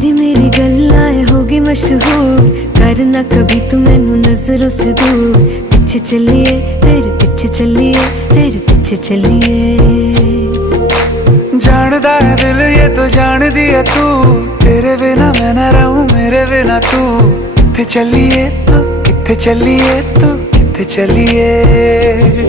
तेरी मेरी गल्लाएं होगी मशहूर, करना कभी तू मैनू नजरों से दूर। पीछे चलिए तेरे पीछे चलिए, तेरे पीछे चलिए। जानदा है दिल ये तो जान दिया तू, तेरे बिना मैं ना रहूं मेरे बिना तू। किथे चलिए तू, किथे चलिए तू, किथे चलिए।